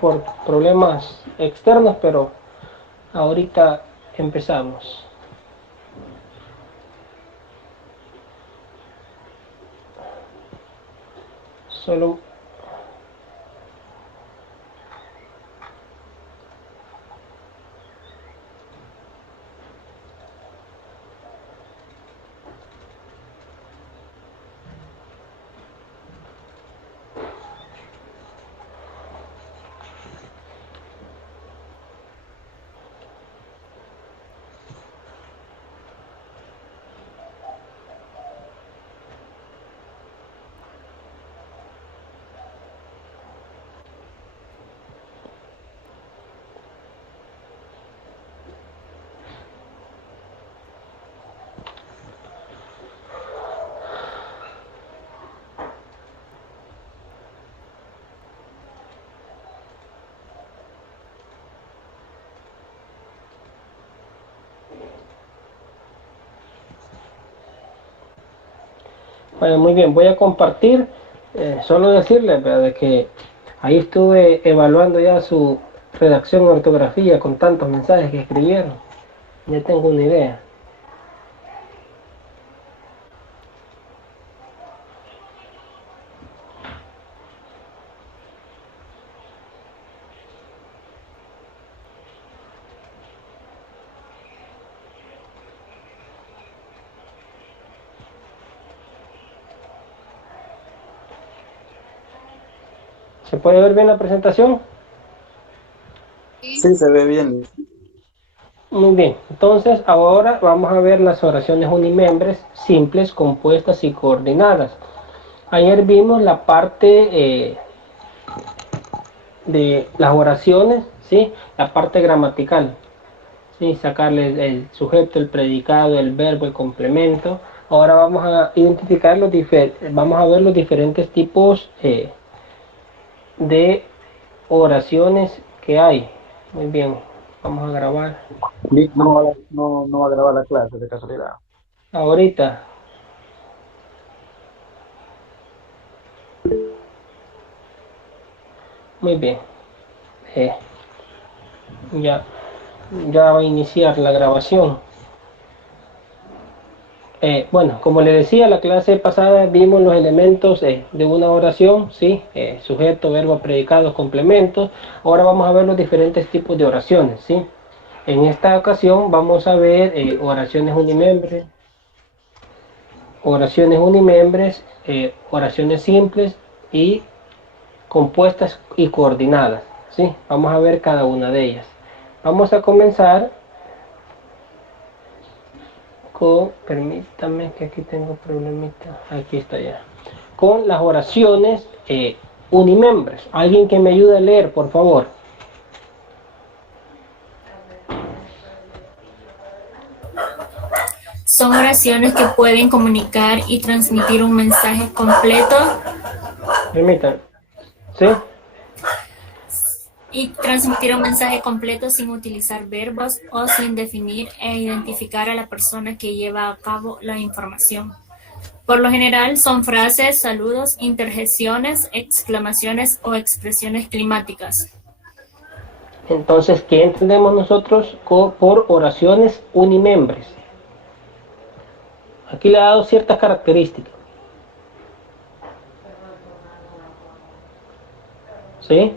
por problemas externos, pero ahorita empezamos. Solo bueno, muy bien, voy a compartir, solo decirles, ¿verdad?, de que ahí estuve evaluando ya su redacción y ortografía con tantos mensajes que escribieron. Ya tengo una idea. ¿Se puede ver bien la presentación? Sí, se ve bien. Muy bien, entonces ahora vamos a ver las oraciones unimembres simples, compuestas y coordinadas. Ayer vimos la parte de las oraciones, ¿sí? La parte gramatical, ¿sí? Sacarle el sujeto, el predicado, el verbo, el complemento. Ahora vamos a identificar vamos a ver los diferentes tipos de oraciones que hay. Muy bien, vamos a grabar. Nick no va a grabar la clase de casualidad. Ahorita, muy bien. Eh, ya, ya va a iniciar la grabación. Bueno, como le decía, la clase pasada vimos los elementos de una oración, ¿sí? Sujeto, verbo, predicado, complementos. Ahora vamos a ver los diferentes tipos de oraciones, ¿sí? En esta ocasión vamos a ver oraciones oraciones simples y compuestas y coordinadas, ¿sí? Vamos a ver cada una de ellas. Vamos a comenzar permítame que aquí tengo problemita, aquí está ya, con las oraciones unimembres. Alguien que me ayude a leer, por favor. Son oraciones que pueden comunicar y transmitir un mensaje completo Permítame, ¿sí? sin utilizar verbos o sin definir e identificar a la persona que lleva a cabo la información. Por lo general son frases, saludos, interjecciones, exclamaciones o expresiones climáticas. Entonces, ¿qué entendemos nosotros por oraciones unimembres? Aquí le he dado ciertas características, ¿sí?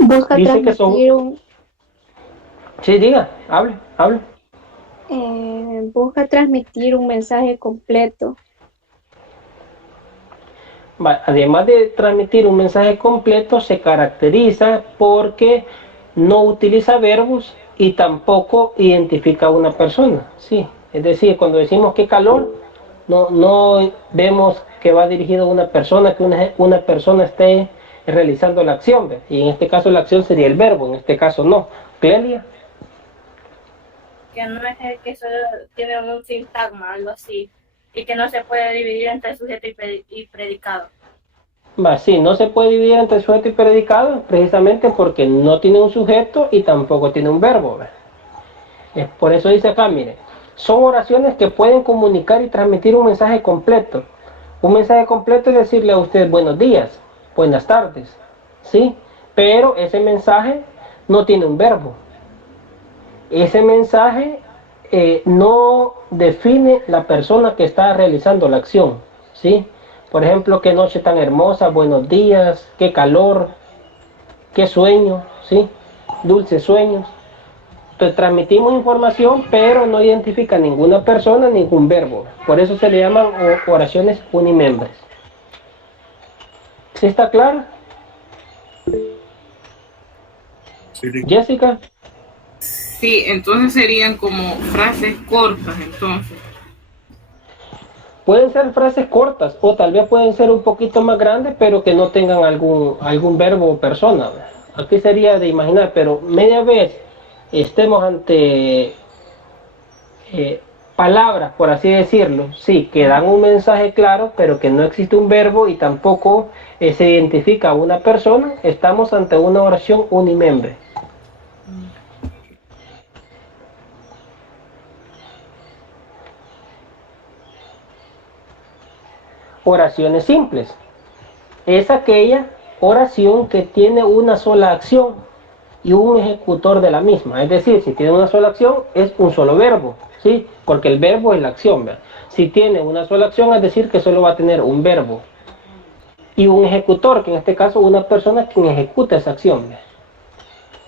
Busca Dice que son... transmitir un Sí, diga, hable. busca transmitir un mensaje completo. Además de transmitir un mensaje completo, se caracteriza porque no utiliza verbos y tampoco identifica a una persona, ¿sí? Es decir, cuando decimos que calor, no vemos que va dirigido a una persona, que una persona esté realizando la acción, ¿ve? Y en este caso la acción sería el verbo, en este caso no. Clelia. Que no es el que solo tiene un sintagma, algo así, y que no se puede dividir entre sujeto y predicado. Sí, no se puede dividir entre sujeto y predicado precisamente porque no tiene un sujeto y tampoco tiene un verbo, ¿ve? Por eso dice acá, mire, son oraciones que pueden comunicar y transmitir un mensaje completo. Un mensaje completo es decirle a usted buenos días, buenas tardes, ¿sí? Pero ese mensaje no tiene un verbo. Ese mensaje no define la persona que está realizando la acción, ¿sí? Por ejemplo, qué noche tan hermosa, buenos días, qué calor, qué sueño, ¿sí? Dulces sueños. Entonces transmitimos información, pero no identifica ninguna persona, ningún verbo. Por eso se le llaman oraciones unimembres. ¿Sí está claro? Sí. Jessica. Sí, entonces serían como frases cortas, entonces. Pueden ser frases cortas o tal vez pueden ser un poquito más grandes, pero que no tengan algún verbo o persona. Aquí sería de imaginar, pero media vez estemos ante palabras, por así decirlo, sí, que dan un mensaje claro, pero que no existe un verbo y tampoco se identifica a una persona, estamos ante una oración unimembre. Oraciones simples. Es aquella oración que tiene una sola acción y un ejecutor de la misma. Es decir, si tiene una sola acción, es un solo verbo, ¿sí? Porque el verbo es la acción, ¿verdad? Si tiene una sola acción, es decir, que solo va a tener un verbo y un ejecutor, que en este caso una persona quien ejecuta esa acción, ¿verdad?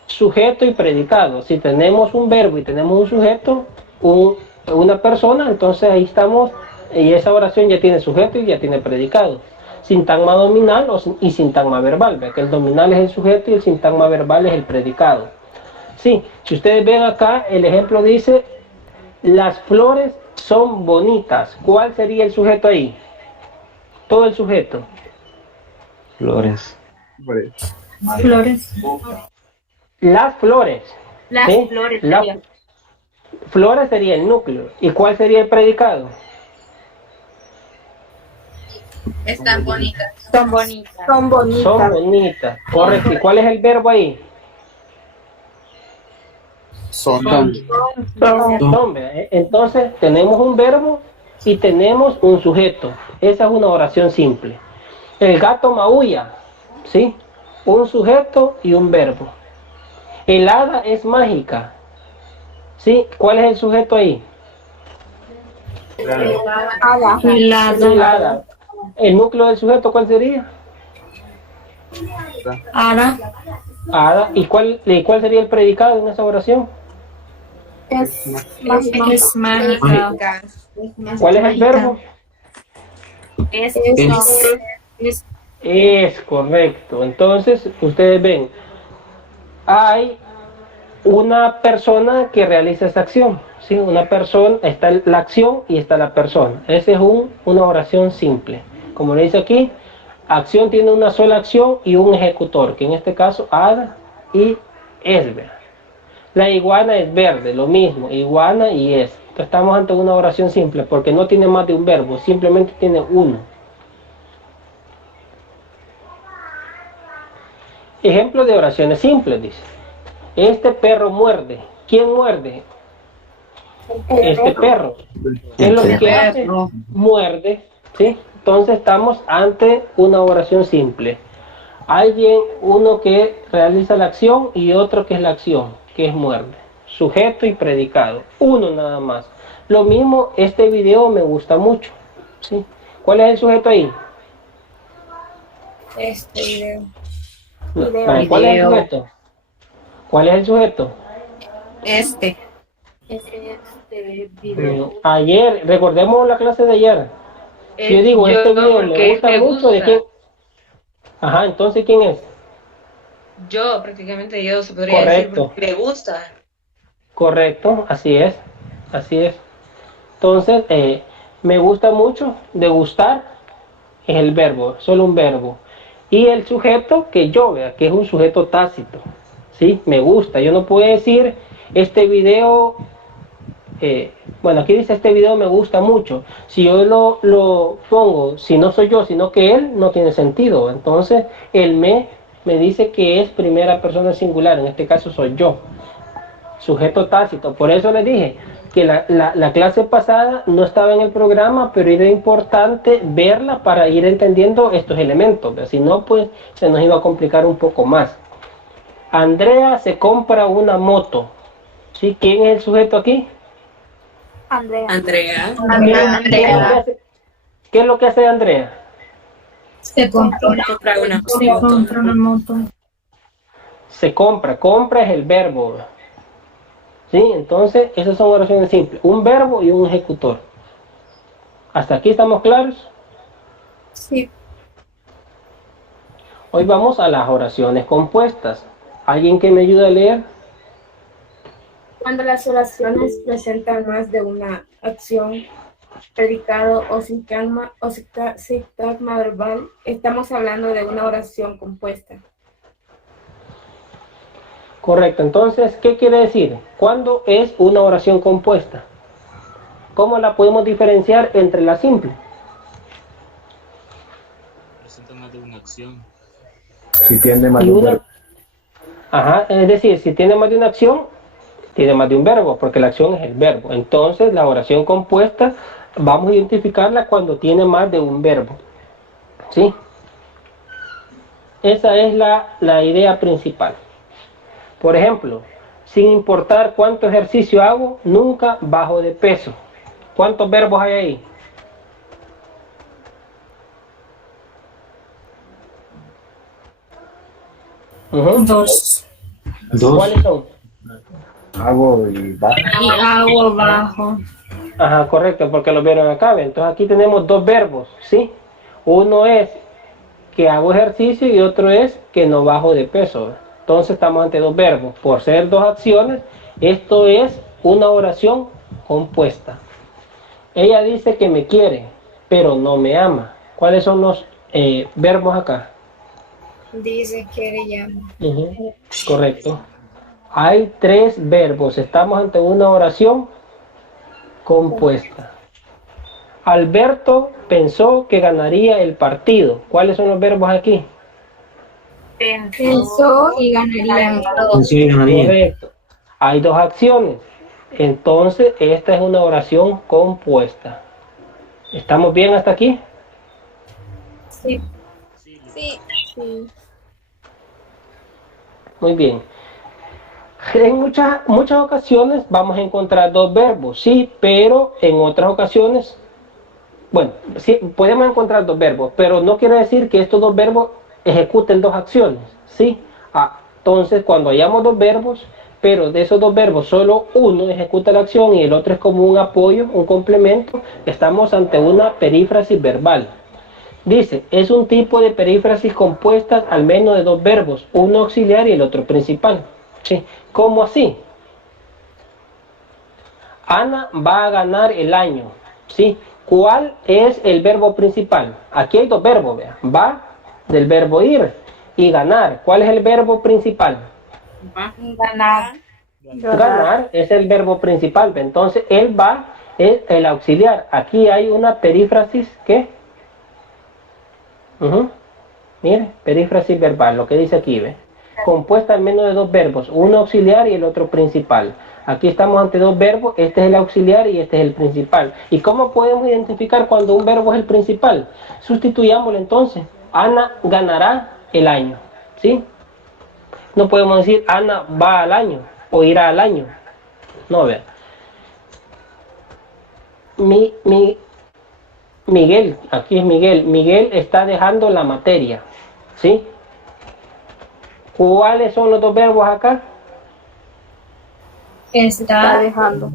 Sujeto y predicado. Si tenemos un verbo y tenemos un sujeto, una persona, entonces ahí estamos, y esa oración ya tiene sujeto y ya tiene predicado. Sintagma nominal y sintagma verbal, ¿ve? Que el nominal es el sujeto y el sintagma verbal es el predicado. Sí, si ustedes ven acá, el ejemplo dice, las flores son bonitas. ¿Cuál sería el sujeto ahí? Todo el sujeto. Flores. Flores. Las flores. Las ¿sí? flores. Flores sería el núcleo. ¿Y cuál sería el predicado? Están bonitas. Son bonitas. Son Son bonitas. bonitas. Correcto. ¿Y cuál es el verbo ahí? Son. Son, ¿verdad? Entonces tenemos un verbo y tenemos un sujeto. Esa es una oración simple. El gato maulla, ¿sí? Un sujeto y un verbo. El hada es mágica, ¿sí? ¿Cuál es el sujeto ahí? El hada. ¿El núcleo del sujeto cuál sería? Hada. Hada. ¿Y cuál sería el predicado en esa oración? Es Es mágica. ¿Cuál es el verbo? Es correcto. Entonces, ustedes ven, hay una persona que realiza esa acción, ¿sí? Una persona, está la acción y está la persona. Esa es una oración simple. Como le dice aquí, acción tiene una sola acción y un ejecutor, que en este caso Ada y Esber. La iguana es verde, lo mismo, iguana y es. Entonces, estamos ante una oración simple porque no tiene más de un verbo, simplemente tiene uno. Ejemplo de oraciones simples, dice. Este perro muerde. ¿Quién muerde? Este perro. ¿Qué es lo que hace? Muerde, ¿sí? Entonces estamos ante una oración simple. Uno que realiza la acción y otro que es la acción, que es muerde. Sujeto y predicado. Uno nada más. Lo mismo, este video me gusta mucho, ¿sí? ¿Cuál es el sujeto ahí? Este video. ¿Cuál es el sujeto? ¿Cuál es el sujeto? Este. Ayer, recordemos la clase de ayer. Si yo digo, este video me gusta mucho, ¿de quién? Ajá, entonces, ¿quién es? Yo, prácticamente yo, se podría decir, porque me gusta. Correcto, así es, así es. Entonces, me gusta mucho, de gustar, es el verbo, solo un verbo. Y el sujeto que yo vea, que es un sujeto tácito, ¿sí? Me gusta, yo no puedo decir, este video, bueno, aquí dice, este video me gusta mucho. Si yo lo pongo, si no soy yo, sino que él, no tiene sentido. Entonces, el me dice que es primera persona singular, en este caso soy yo. Sujeto tácito, por eso les dije, que la clase pasada no estaba en el programa, pero era importante verla para ir entendiendo estos elementos, ¿verdad? Si no, pues se nos iba a complicar un poco más. Andrea se compra una moto. ¿Sí? ¿Quién es el sujeto aquí? Andrea. ¿Qué es lo que hace Andrea? Se compra una moto. Se compra es el verbo. ¿Sí? Entonces, esas son oraciones simples. Un verbo y un ejecutor. ¿Hasta aquí estamos claros? Sí. Hoy vamos a las oraciones compuestas. ¿Alguien que me ayude a leer? Cuando las oraciones presentan más de una acción, predicado o sintagma verbal, estamos hablando de una oración compuesta. Correcto. Entonces, ¿qué quiere decir? ¿Cuándo es una oración compuesta? ¿Cómo la podemos diferenciar entre la simple? Presenta más de una acción. Si tiene más de un verbo. Ajá, es decir, si tiene más de una acción, tiene más de un verbo, porque la acción es el verbo. Entonces, la oración compuesta, vamos a identificarla cuando tiene más de un verbo. ¿Sí? Esa es la idea principal. Por ejemplo, sin importar cuánto ejercicio hago, nunca bajo de peso. ¿Cuántos verbos hay ahí? Dos. ¿Cuáles son? Hago y bajo. Y hago bajo. Ajá, correcto, porque lo vieron acá. Entonces aquí tenemos dos verbos, ¿sí? Uno es que hago ejercicio y otro es que no bajo de peso. Entonces estamos ante dos verbos. Por ser dos acciones, esto es una oración compuesta. Ella dice que me quiere, pero no me ama. ¿Cuáles son los verbos acá? Dice, quiere, llama. Correcto. Hay tres verbos. Estamos ante una oración compuesta. Alberto pensó que ganaría el partido. ¿Cuáles son los verbos aquí? Pensó y ganaría. Correcto. Hay dos acciones. Entonces, esta es una oración compuesta. ¿Estamos bien hasta aquí? Sí. Muy bien. En muchas ocasiones vamos a encontrar dos verbos, sí, pero en otras ocasiones, bueno, sí, podemos encontrar dos verbos, pero no quiere decir que estos dos verbos ejecuten dos acciones, ¿sí? Entonces, cuando hayamos dos verbos, pero de esos dos verbos solo uno ejecuta la acción y el otro es como un apoyo, un complemento, estamos ante una perífrasis verbal. Dice, es un tipo de perífrasis compuesta al menos de dos verbos, uno auxiliar y el otro principal. ¿Sí? ¿Cómo así? Ana va a ganar el año. ¿Sí? ¿Cuál es el verbo principal? Aquí hay dos verbos, vean. Va del verbo ir y ganar. ¿Cuál es el verbo principal? Ganar. Ganar es el verbo principal. Entonces, el va es el auxiliar. Aquí hay una perífrasis que... Mire, perífrasis verbal, lo que dice aquí, ¿ve? Compuesta al menos de dos verbos, uno auxiliar y el otro principal. Aquí estamos ante dos verbos, este es el auxiliar y este es el principal. ¿Y cómo podemos identificar cuando un verbo es el principal? Sustituyámoslo entonces. Ana ganará el año, ¿sí? No podemos decir Ana va al año o irá al año. No, vean. Miguel, aquí es Miguel. Miguel está dejando la materia, ¿sí? ¿Cuáles son los dos verbos acá? Está dejando.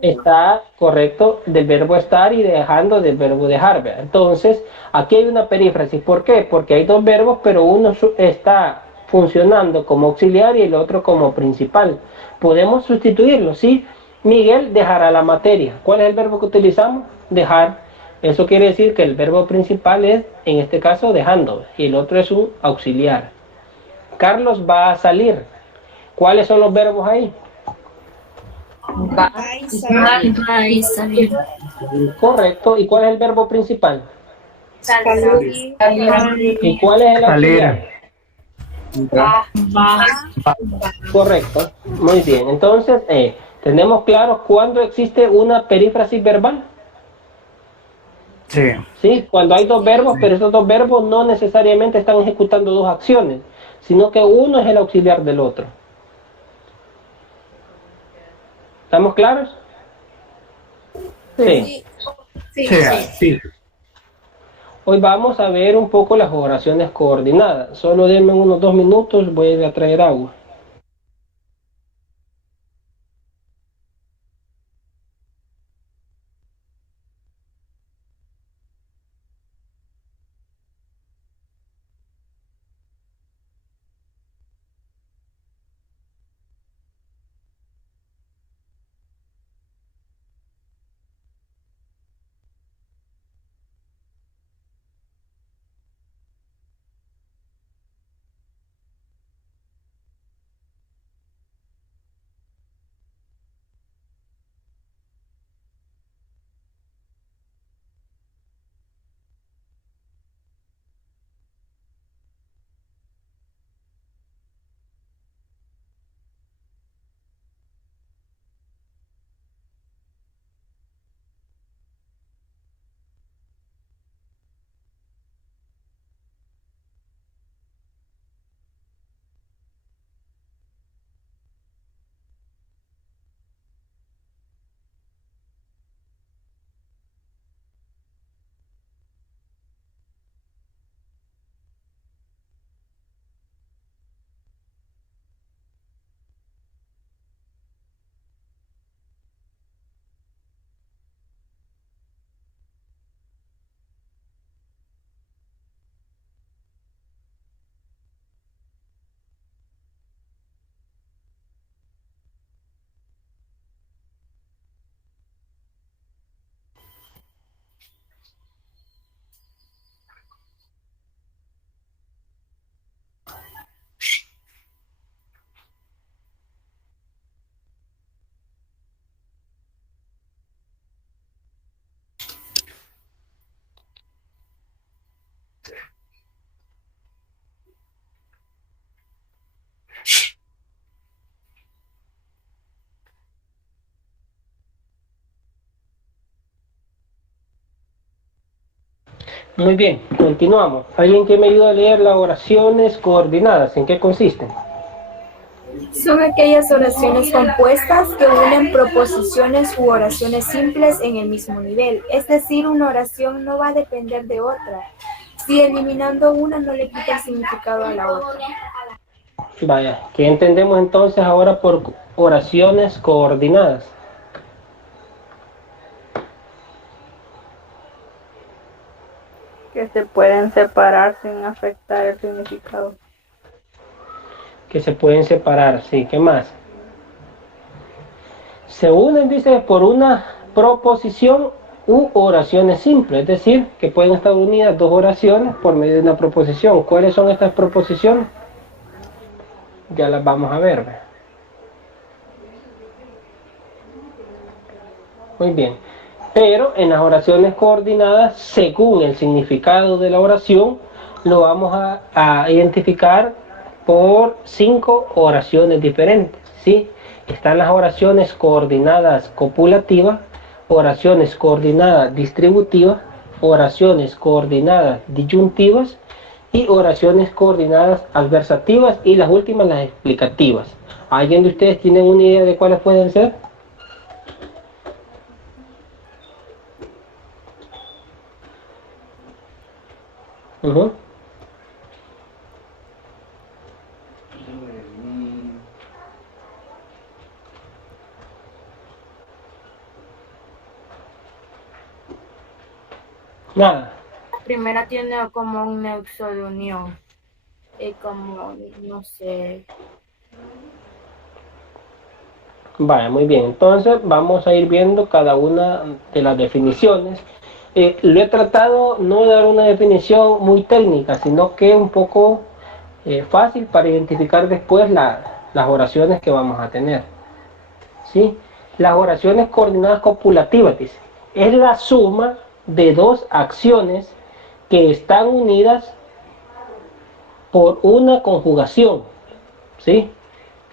Está correcto del verbo estar y dejando del verbo dejar. ¿Verdad? Entonces, aquí hay una perífrasis. ¿Por qué? Porque hay dos verbos, pero uno está funcionando como auxiliar y el otro como principal. Podemos sustituirlo, ¿sí? Miguel dejará la materia. ¿Cuál es el verbo que utilizamos? Dejar. Eso quiere decir que el verbo principal es, en este caso, dejando, y el otro es un auxiliar. Carlos va a salir. ¿Cuáles son los verbos ahí? Va y salir. Correcto. ¿Y cuál es el verbo principal? Salir. ¿Y cuál es el auxiliar? Va. Correcto. Muy bien. Entonces, ¿Tenemos claro cuándo existe una perífrasis verbal? Sí. Sí, cuando hay dos verbos, pero esos dos verbos no necesariamente están ejecutando dos acciones, sino que uno es el auxiliar del otro. ¿Estamos claros? Sí. Sí. Hoy vamos a ver un poco las oraciones coordinadas. Solo denme unos 2 minutos, voy a ir a traer agua. Muy bien, continuamos. ¿Alguien que me ayude a leer las oraciones coordinadas? ¿En qué consisten? Son aquellas oraciones compuestas que unen proposiciones u oraciones simples en el mismo nivel. Es decir, una oración no va a depender de otra. Si eliminando una no le quita el significado a la otra. Vaya, ¿qué entendemos entonces ahora por oraciones coordinadas? Que se pueden separar sin afectar el significado. Que se pueden separar, sí, ¿qué más? Se unen, dice, por una proposición u oraciones simples, es decir, que pueden estar unidas dos oraciones por medio de una proposición. ¿Cuáles son estas proposiciones? Ya las vamos a ver. Muy bien. Pero en las oraciones coordinadas, según el significado de la oración, lo vamos a identificar por 5 oraciones diferentes, ¿sí? Están las oraciones coordinadas copulativas, oraciones coordinadas distributivas, oraciones coordinadas disyuntivas y oraciones coordinadas adversativas, y las últimas las explicativas. ¿Alguien de ustedes tiene una idea de cuáles pueden ser? Nada. La primera tiene como un nexo de unión. Como, no sé. Vale, muy bien. Entonces vamos a ir viendo cada una de las definiciones. Lo he tratado no de dar una definición muy técnica, sino que un poco fácil para identificar después las oraciones que vamos a tener. ¿Sí? Las oraciones coordinadas copulativas, dice, es la suma de dos acciones que están unidas por una conjugación, ¿sí?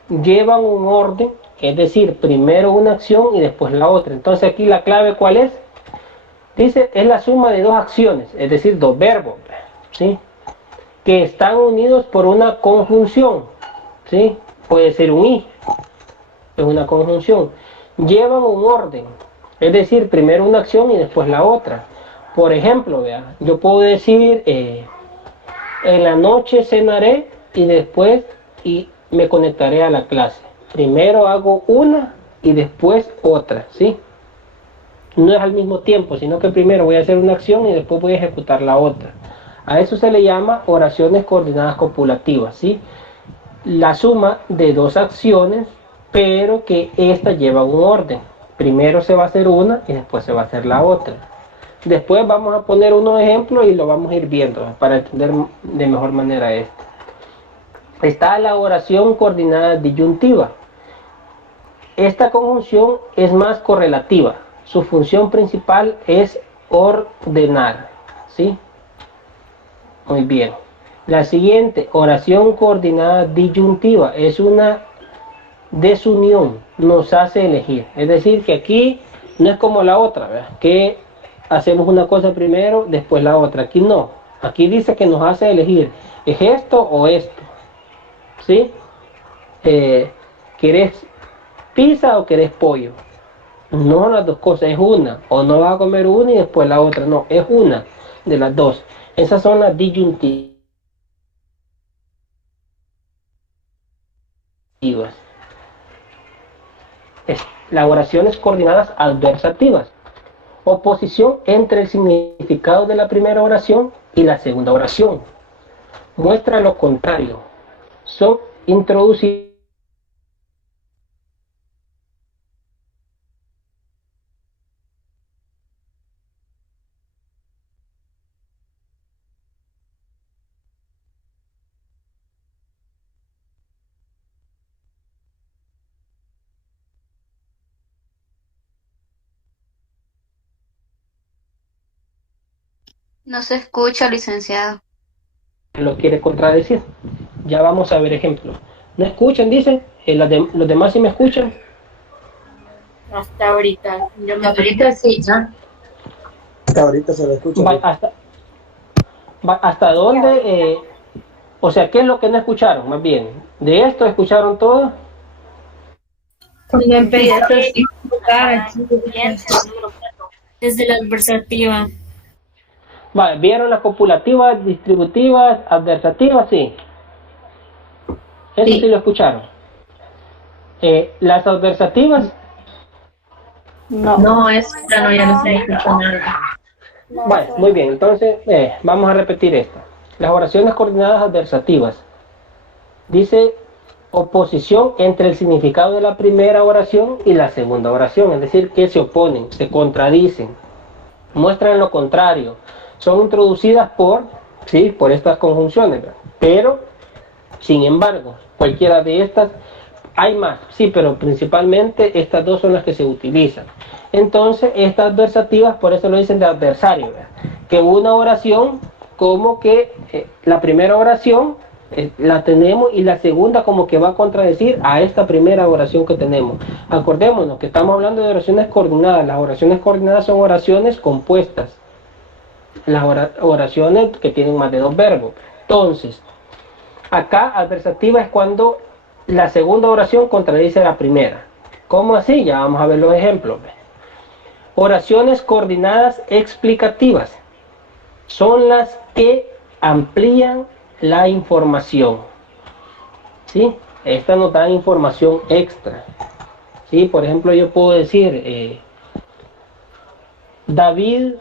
Llevan un orden es decir, primero una acción y después la otra. Entonces aquí la clave, ¿cuál es? Dice, es la suma de dos acciones, es decir, dos verbos, ¿sí? Que están unidos por una conjunción, ¿sí? Puede ser un y, es una conjunción. Llevan un orden, es decir, primero una acción y después la otra. Por ejemplo, vea, yo puedo decir, en la noche cenaré y después me conectaré a la clase. Primero hago una y después otra, ¿sí? No es al mismo tiempo, sino que primero voy a hacer una acción y después voy a ejecutar la otra. A eso se le llama oraciones coordinadas copulativas, ¿sí? La suma de dos acciones, pero que éstas llevan un orden. Primero se va a hacer una y después se va a hacer la otra. Después vamos a poner unos ejemplos y lo vamos a ir viendo para entender de mejor manera esto. Está la oración coordinada disyuntiva. Esta conjunción es más correlativa. Su función principal es ordenar, ¿sí? Muy bien. La siguiente, oración coordinada disyuntiva, es una desunión, nos hace elegir. Es decir, que aquí no es como la otra, ¿verdad? Que hacemos una cosa primero, después la otra. Aquí no. Aquí dice que nos hace elegir, ¿es esto o esto? ¿Sí? ¿Querés pizza o querés pollo? No las dos cosas, es una. O no vas a comer una y después la otra. No, es una de las dos. Esas son las disyuntivas. Las oraciones coordinadas adversativas. Oposición entre el significado de la primera oración y la segunda oración. Muestra lo contrario. Son introducidas No se escucha, licenciado. lo quiere contradecir. Ya vamos a ver ejemplos. ¿No escuchan, dicen? ¿Los demás sí me escuchan? Hasta ahorita. Ahorita sí, ¿no? Hasta ahorita se lo escucha. ¿Hasta dónde? O sea, ¿qué es lo que no escucharon? Más bien, ¿de esto escucharon todo? Cuando empezaste a explicar Desde la adversativa. Vale, ¿vieron las copulativas, distributivas, adversativas? Sí. Eso sí lo escucharon. Las adversativas. No, ya no se escucha nada. Vale, muy bien. Entonces, vamos a repetir esto. Las oraciones coordinadas adversativas. Dice oposición entre el significado de la primera oración y la segunda oración. Es decir, que se oponen, se contradicen, muestran lo contrario. Son introducidas por estas conjunciones, ¿verdad? Pero, sin embargo, cualquiera de estas, hay más, sí, pero principalmente estas dos son las que se utilizan. Entonces, estas adversativas, por eso lo dicen de adversario, ¿verdad? Que una oración, como que la primera oración la tenemos y la segunda como que va a contradecir a esta primera oración que tenemos. Acordémonos que estamos hablando de oraciones coordinadas. Las oraciones coordinadas son oraciones compuestas. Las oraciones que tienen más de dos verbos. Entonces, acá adversativa es cuando la segunda oración contradice a la primera. ¿Cómo así? Ya vamos a ver los ejemplos. Oraciones coordinadas explicativas son las que amplían la información. ¿Sí? Estas nos dan información extra. ¿Sí? Por ejemplo, yo puedo decir, David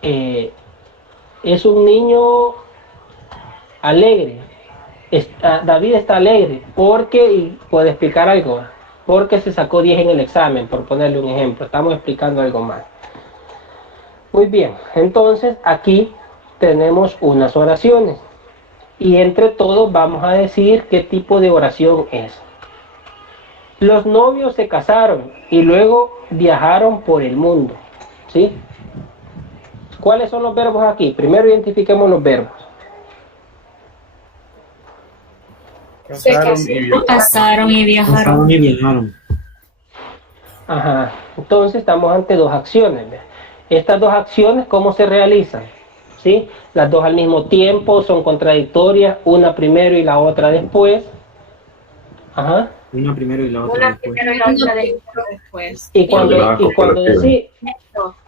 es un niño alegre. David está alegre porque, y puede explicar algo, porque se sacó 10 en el examen, por ponerle un ejemplo. Estamos explicando algo más. Muy bien, entonces aquí tenemos unas oraciones y entre todos vamos a decir qué tipo de oración es. Los novios se casaron y luego viajaron por el mundo. ¿Sí? ¿Cuáles son los verbos aquí? Primero identifiquemos los verbos. Casaron y viajaron. Ajá. Entonces estamos ante dos acciones. ¿Ve? Estas dos acciones, ¿cómo se realizan? ¿Sí? Las dos al mismo tiempo son contradictorias, una primero y la otra después. Ajá. Una primero y la otra después. Y cuando decís,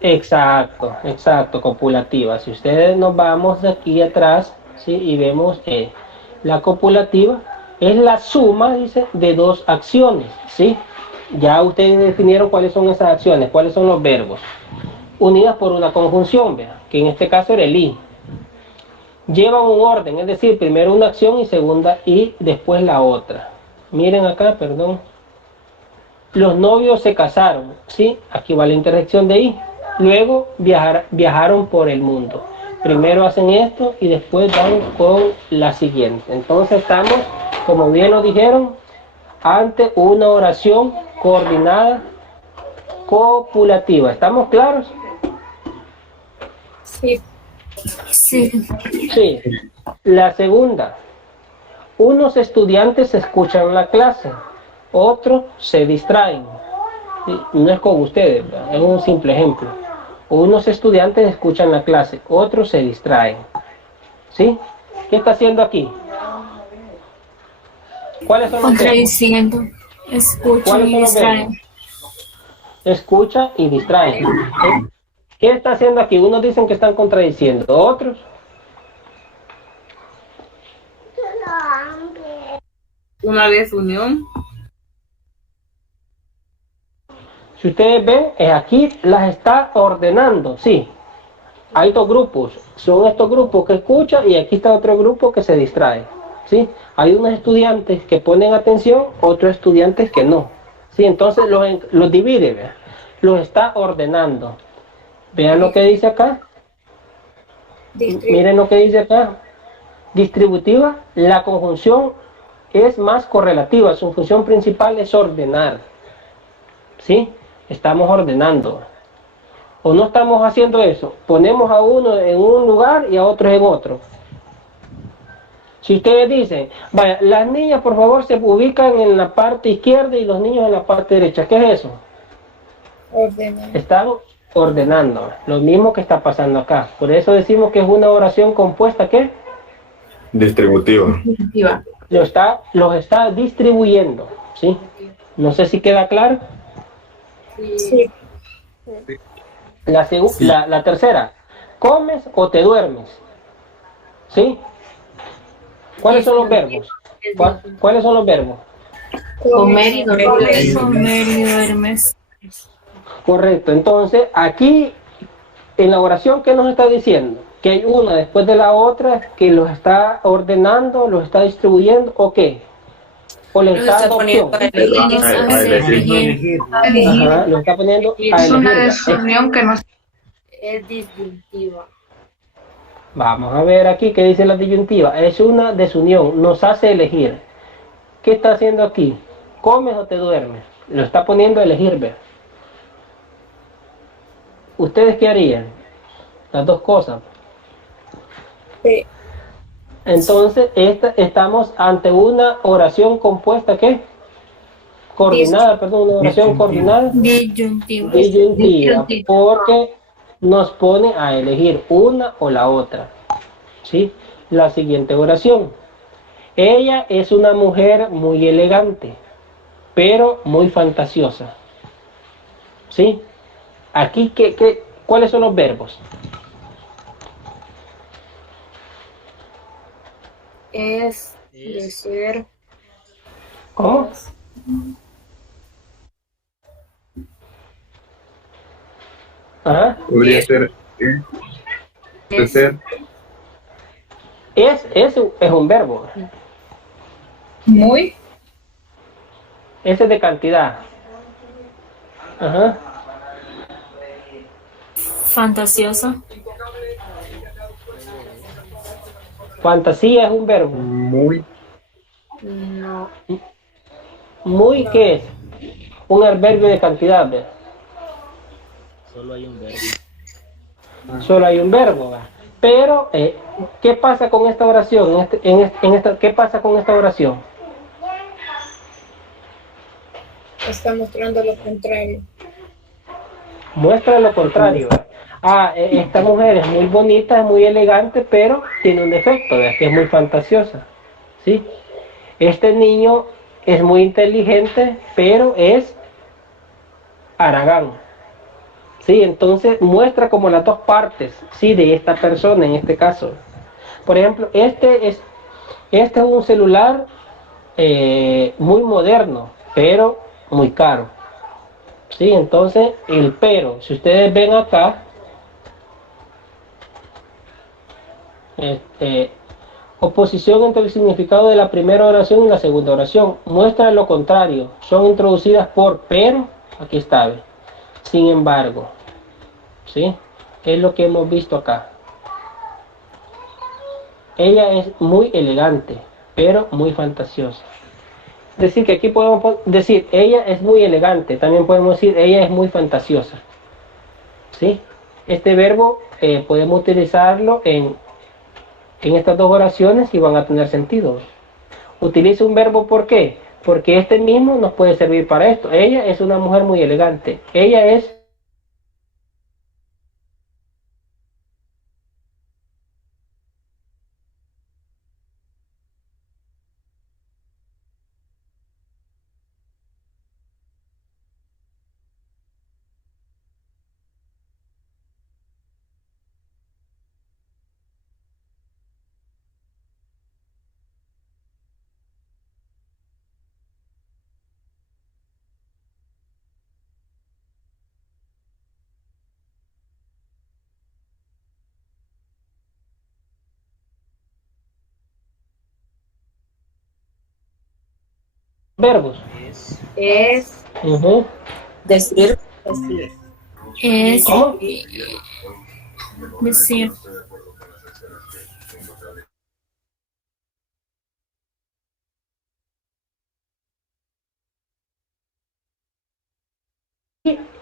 exacto, copulativa. Si ustedes nos vamos de aquí atrás, ¿sí? Y vemos la copulativa es la suma, dice, de dos acciones, ¿sí? Ya ustedes definieron cuáles son esas acciones, cuáles son los verbos, unidas por una conjunción, ¿vea? Que en este caso era el i. Llevan un orden, es decir, primero una acción y segunda y después la otra. Miren acá, perdón. Los novios se casaron, ¿sí? Aquí va la interjección de i. Luego viajaron por el mundo. Primero hacen esto y después van con la siguiente. Entonces estamos, como bien lo dijeron, ante una oración coordinada copulativa. ¿Estamos claros? Sí. Sí. La segunda. Unos estudiantes escuchan la clase, otros se distraen. ¿Sí? No es con ustedes, ¿verdad? Es un simple ejemplo. Unos estudiantes escuchan la clase, otros se distraen. ¿Sí? ¿Qué está haciendo aquí? ¿Cuáles son los Contradiciendo. Escucha y distraen. Escucha y distraen. ¿Sí? ¿Qué está haciendo aquí? Unos dicen que están contradiciendo, otros. Una desunión. Si ustedes ven, aquí las está ordenando, sí. Hay dos grupos, son estos grupos que escuchan y aquí está otro grupo que se distrae, ¿sí? Hay unos estudiantes que ponen atención, otros estudiantes que no, ¿sí? Entonces los divide, ¿ve? Los está ordenando. Vean lo que dice acá. Miren lo que dice acá. Distributiva, la conjunción es más correlativa, su función principal es ordenar, ¿sí? Estamos ordenando. ¿O no estamos haciendo eso? Ponemos a uno en un lugar y a otros en otro. Si ustedes dicen, vaya, las niñas por favor se ubican en la parte izquierda y los niños en la parte derecha, ¿qué es eso? Ordenar. Están ordenando, lo mismo que está pasando acá. Por eso decimos que es una oración compuesta, ¿qué? Distributiva. Los está distribuyendo, ¿sí? No sé si queda claro. Sí. La tercera, ¿comes o te duermes? ¿Sí? ¿Cuáles son los verbos? ¿Cuáles son los verbos? Comer y dormir. Comer y duermes. Correcto. Entonces, aquí, en la oración, ¿qué nos está diciendo? Que hay una después de la otra que los está ordenando, los está distribuyendo, ¿o qué? ¿O le está dando opción? Ajá, lo está poniendo a elegir. Es una desunión que no Es disyuntiva. Vamos a ver aquí qué dice la disyuntiva. Es una desunión, nos hace elegir. ¿Qué está haciendo aquí? ¿Comes o te duermes? Lo está poniendo a elegir, ¿ver? ¿Ustedes qué harían? Las dos cosas. Sí. Entonces, estamos ante una oración compuesta, ¿qué? Coordinada, perdón, una oración coordinada. Disyuntiva. Disyuntiva, porque nos pone a elegir una o la otra. ¿Sí? La siguiente oración. Ella es una mujer muy elegante, pero muy fantasiosa. ¿Sí? Aquí, ¿cuáles son los verbos? Es decir. ¿Cómo? Ajá. Podría ser de ser. Es un verbo. Muy. Ese es de cantidad. Ajá. Fantasiosa. Fantasía es un verbo. Muy. No. Muy, ¿qué es? Un adverbio de cantidad, ¿ves? Solo hay un verbo. Solo hay un verbo, ¿va? Pero, ¿qué pasa con esta oración? ¿Qué pasa con esta oración? está mostrando lo contrario. Muestra lo contrario. Esta mujer es muy bonita, es muy elegante, pero tiene un defecto, de que es muy fantasiosa. ¿Sí? Este niño es muy inteligente, pero es haragán. ¿Sí? Entonces muestra como las dos partes, ¿sí? De esta persona en este caso. Por ejemplo, este es un celular muy moderno, pero muy caro. ¿Sí? Entonces, el pero, si ustedes ven acá, oposición entre el significado de la primera oración y la segunda oración, muestra lo contrario, son introducidas por pero, aquí está, ¿ve? Sin embargo, ¿sí? Es lo que hemos visto acá. Ella es muy elegante, pero muy fantasiosa. Es decir, que aquí podemos decir, ella es muy elegante, también podemos decir, ella es muy fantasiosa. ¿Sí? Este verbo podemos utilizarlo en estas dos oraciones y van a tener sentido. Utiliza un verbo, ¿por qué? Porque este mismo nos puede servir para esto. Ella es una mujer muy elegante. Ella es verbos. Es Decir. Es ¿Cómo? decir.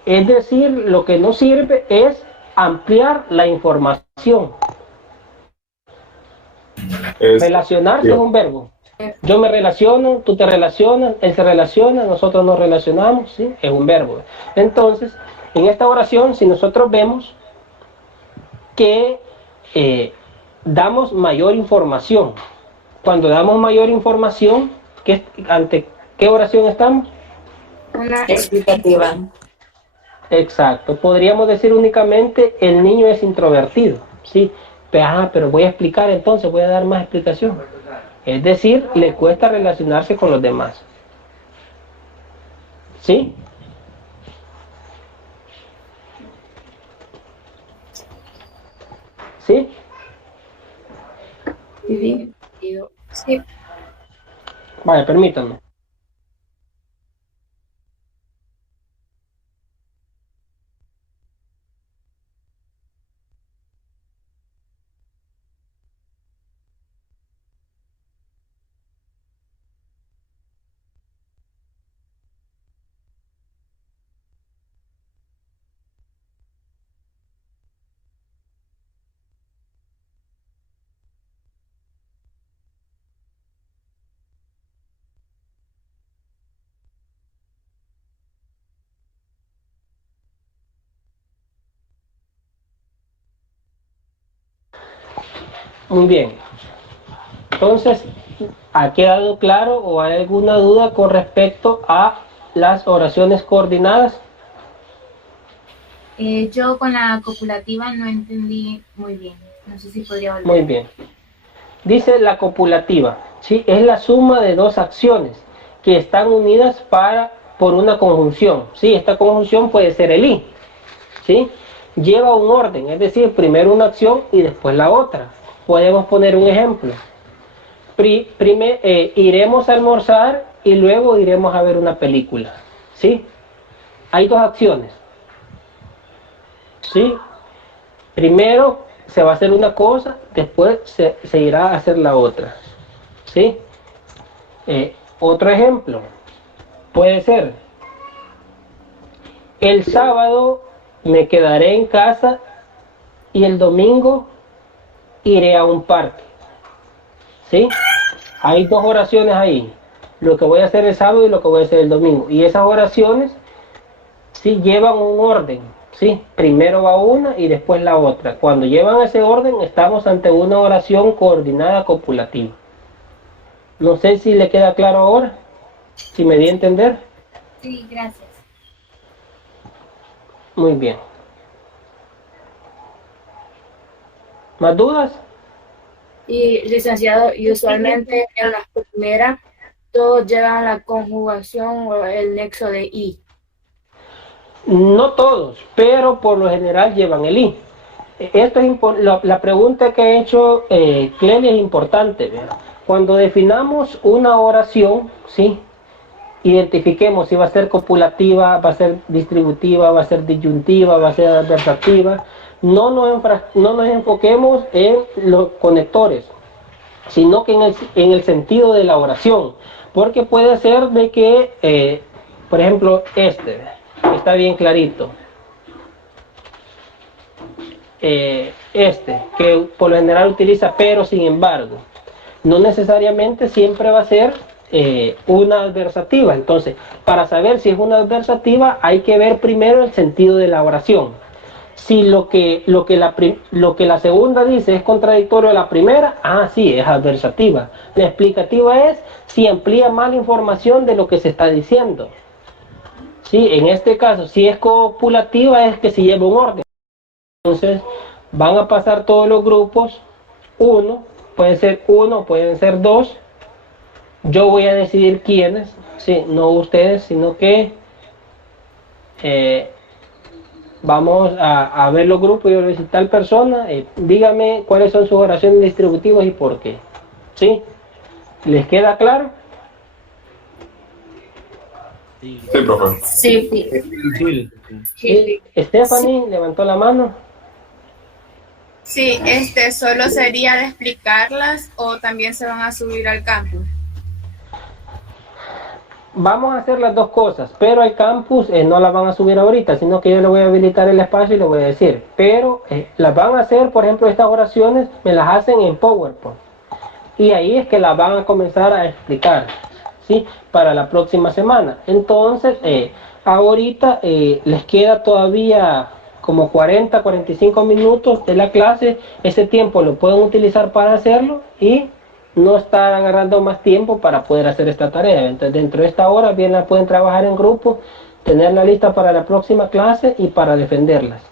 Es decir, lo que no sirve es ampliar la información. Relacionarse es un verbo. Yo me relaciono, tú te relacionas, él se relaciona, nosotros nos relacionamos, ¿sí? Es un verbo. Entonces, en esta oración, si nosotros vemos que damos mayor información, cuando damos mayor información, ¿ante qué oración estamos? una Explicativa. Exacto, podríamos decir únicamente el niño es introvertido, ¿sí? Pero voy a explicar entonces, voy a dar más explicación. Es decir, le cuesta relacionarse con los demás. ¿Sí? ¿Sí? Sí. Vale, permítanme. Muy bien. Entonces, ¿ha quedado claro o hay alguna duda con respecto a las oraciones coordinadas? Yo con la copulativa no entendí muy bien. No sé si podría volver. Muy bien. Dice la copulativa, ¿sí? Es la suma de dos acciones que están unidas por una conjunción, ¿sí? Esta conjunción puede ser el i, ¿sí? Lleva un orden, es decir, primero una acción y después la otra. Podemos poner un ejemplo. Iremos a almorzar y luego iremos a ver una película, ¿sí? Hay dos acciones, ¿sí? Primero se va a hacer una cosa, después se irá a hacer la otra, ¿sí? Otro ejemplo puede ser: el sábado me quedaré en casa y el domingo iré a un parque, ¿sí? Hay dos oraciones ahí. lo que voy a hacer el sábado y lo que voy a hacer el domingo. Y esas oraciones sí llevan un orden, ¿sí? Primero va una y después la otra. Cuando llevan ese orden, estamos ante una oración coordinada copulativa. No sé si le queda claro ahora, si me di a entender. Sí, gracias. Muy bien. ¿Más dudas? Y licenciado, y usualmente en la primera todos llevan la conjugación o el nexo de y. No todos, pero por lo general llevan el i. Esto es la pregunta que ha hecho Clelia es importante. ¿Verdad? Cuando definamos una oración, ¿sí? Identifiquemos si va a ser copulativa, va a ser distributiva, va a ser disyuntiva, va a ser adversativa. No nos enfoquemos en los conectores, sino que en el sentido de la oración. Porque puede ser de que, por ejemplo, está bien clarito. Que por lo general utiliza pero, sin embargo. No necesariamente siempre va a ser una adversativa. Entonces, para saber si es una adversativa, hay que ver primero el sentido de la oración. Si lo que la segunda dice es contradictorio a la primera, sí, es adversativa. La explicativa es si amplía más la información de lo que se está diciendo. Sí, en este caso, si es copulativa, es que si lleva un orden. Entonces, van a pasar todos los grupos, pueden ser dos. Yo voy a decidir quiénes, sí, no ustedes, sino que vamos a ver los grupos y yo voy a decir tal persona, dígame cuáles son sus oraciones distributivas y por qué. ¿Sí? ¿Les queda claro? Sí, profe. Sí. Stephanie levantó la mano. Sí, solo sería de explicarlas o también se van a subir al campus. Vamos a hacer las dos cosas, pero al campus no las van a subir ahorita, sino que yo le voy a habilitar el espacio y le voy a decir. Pero las van a hacer, por ejemplo, estas oraciones me las hacen en PowerPoint. Y ahí es que las van a comenzar a explicar, ¿sí? Para la próxima semana. Entonces, ahorita les queda todavía como 45 minutos de la clase. Ese tiempo lo pueden utilizar para hacerlo y no estar agarrando más tiempo para poder hacer esta tarea. Entonces, dentro de esta hora bien la pueden trabajar en grupo, tenerla lista para la próxima clase y para defenderlas.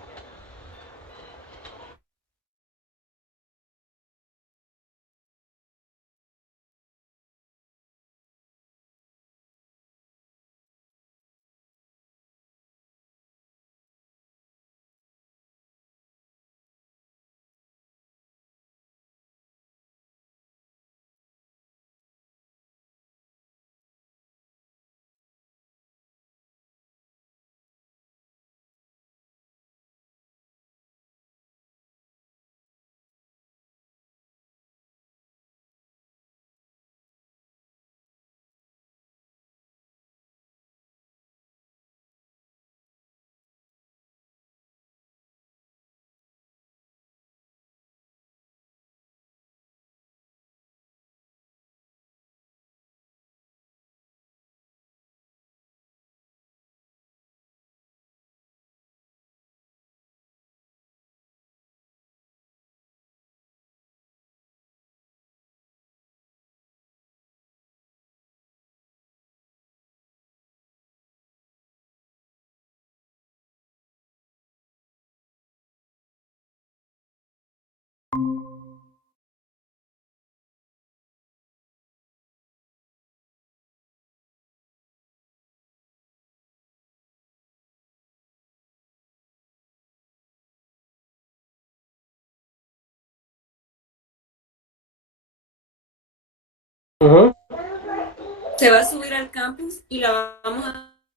¿Se va a subir al campus y la vamos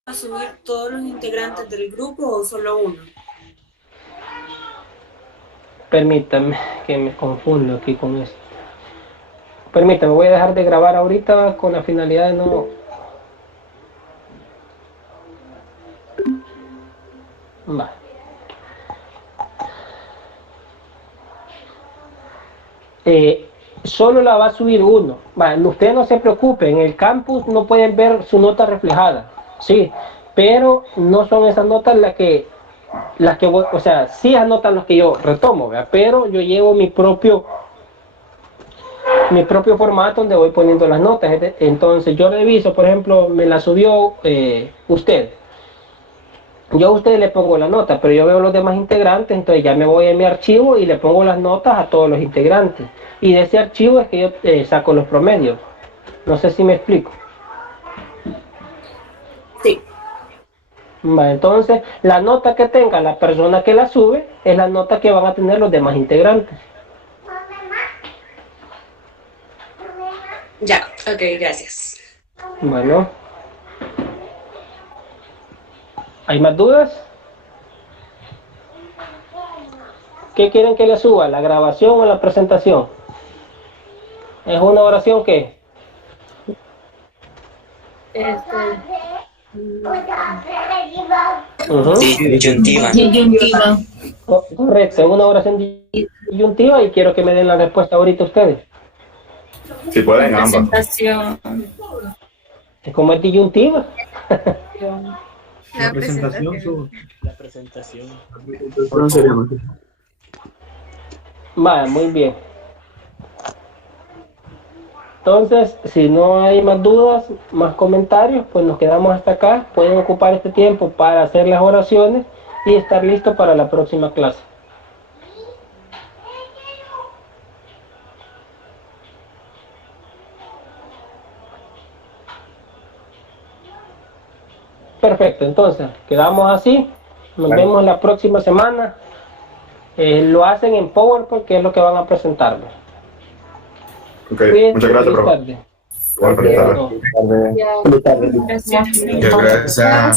a subir todos los integrantes del grupo o solo uno? Permítame, que me confundo aquí con esto. Permítame, voy a dejar de grabar ahorita con la finalidad de no... Va. solo la va a subir uno. Ustedes no se preocupen, en el campus no pueden ver su nota reflejada, sí, pero no son esas notas las que voy, o sea, sí anotan las que yo retomo, ¿verdad? Pero yo llevo mi propio formato donde voy poniendo las notas. Entonces yo reviso, por ejemplo, me la subió usted. Yo a usted le pongo la nota, pero yo veo los demás integrantes, entonces ya me voy a mi archivo y le pongo las notas a todos los integrantes. Y de ese archivo es que yo saco los promedios. No sé si me explico. Sí. Entonces, la nota que tenga la persona que la sube es la nota que van a tener los demás integrantes. Ya, ok, gracias. Bueno. ¿Hay más dudas? ¿Qué quieren que le suba? ¿La grabación o la presentación? ¿Es una oración qué? Disyuntiva. Correcto, es una oración disyuntiva y quiero que me den la respuesta ahorita ustedes. Si pueden, ambas. Presentación. ¿Cómo es disyuntiva? La presentación. La presentación. Vale, muy bien. Entonces, si no hay más dudas, más comentarios, pues nos quedamos hasta acá. Pueden ocupar este tiempo para hacer las oraciones y estar listos para la próxima clase. Perfecto, entonces, quedamos así. Nos vemos la próxima semana. Lo hacen en PowerPoint, que es lo que van a presentarme. Ok, muchas gracias, profe. Buenas tardes. Buenas tardes. Gracias. Muchas gracias.